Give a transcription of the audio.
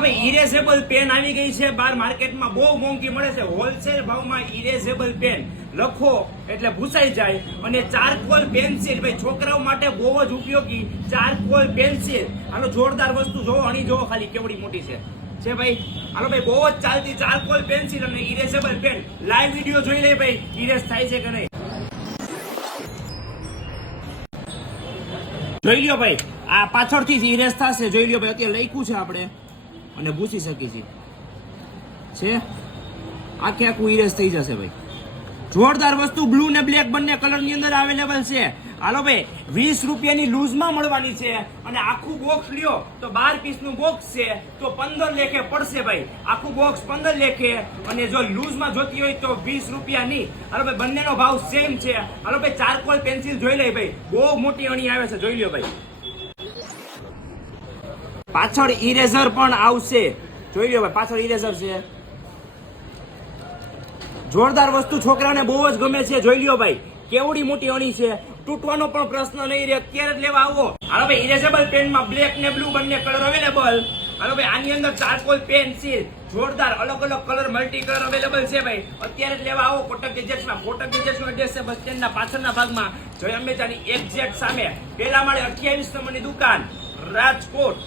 હાલો ભાઈ erasable pen આવી ગઈ છે બાર માર્કેટમાં, બહુ મોંઘી મળે છે. હોલસેલ ભાવમાં ઇરેઝેબલ પેન લખો એટલે ભૂસાઈ જાય. અને ચારકોલ પેન્સિલ ભાઈ છોકરાઓ માટે બહુ જ ઉપયોગી. ચારકોલ પેન્સિલ હાલો જોરદાર વસ્તુ, જોવો અણી જોવો ખાલી કેવડી મોટી છે ભાઈ. હાલો ભાઈ બહુ જ ચાલતી ચારકોલ પેન્સિલ અને ઇરેઝેબલ પેન. લાઈવ વિડીયો જોઈ લે ભાઈ, ઇરેઝ થાય છે કે નહીં જોઈ લ્યો ભાઈ. આ પાછળથી જ ઇરેઝ થશે, જોઈ લ્યો ભાઈ. અત્યારે લખ્યું છે આપણે અને ભૂસી શકી છે આખે આખું ઇરેઝ થઈ જશે ભાઈ. જોરદાર વસ્તુ, બ્લુ ને બ્લેક બંને કલર ની અંદર અવેલેબલ છે. હાલો ભાઈ 20 રૂપિયાની લૂઝમાં મળવાની છે. અને આખું બોક્સ લ્યો તો 12 પીસનું બોક્સ છે તો 15 લેખે પડશે ભાઈ. આખું બોક્સ 15 લેખે. અને જો લૂઝમાં જોતી હોય તો 20 રૂપિયાની. હાલો ભાઈ બંનેનો ભાવ સેમ છે. હાલો ભાઈ ચારકોલ પેન્સિલ જોઈ લે ભાઈ, બહુ મોટી અણી આવે છે, જોઈ લ્યો ભાઈ. પાછળ ઇરેઝર પણ આવશે, જોઈ લ્યો ભાઈ. પાછળ ઇરેઝર છે. જોરદાર વસ્તુ, છોકરાને બહુ જ ગમે છે, જોઈ લ્યો ભાઈ. કેવડી મોટી અણી છે, તૂટવાનો પણ પ્રશ્ન નહીં રહે. અત્યારે જ લેવા આવો. હાલો ભાઈ ઇરેઝેબલ પેનમાં બ્લેક ને બ્લુ બંને કલર અવેલેબલ. હાલો ભાઈ આની અંદર ચારકોલ પેન્સિલ જોરદાર અલગ અલગ કલર મલ્ટી કલર અવેલેબલ છે ભાઈ. અત્યારે જ લેવા આવો કોટક ગેજેટ્સમાં. કોટક ગેજેટ્સનો એડ્રેસ છે બસ સ્ટેન્ડના પાછળના ભાગમાં, જય અંબેજાની એક્ઝેક્ટ સામે, પહેલા માળે 28 નંબરની દુકાન, રાજકોટ.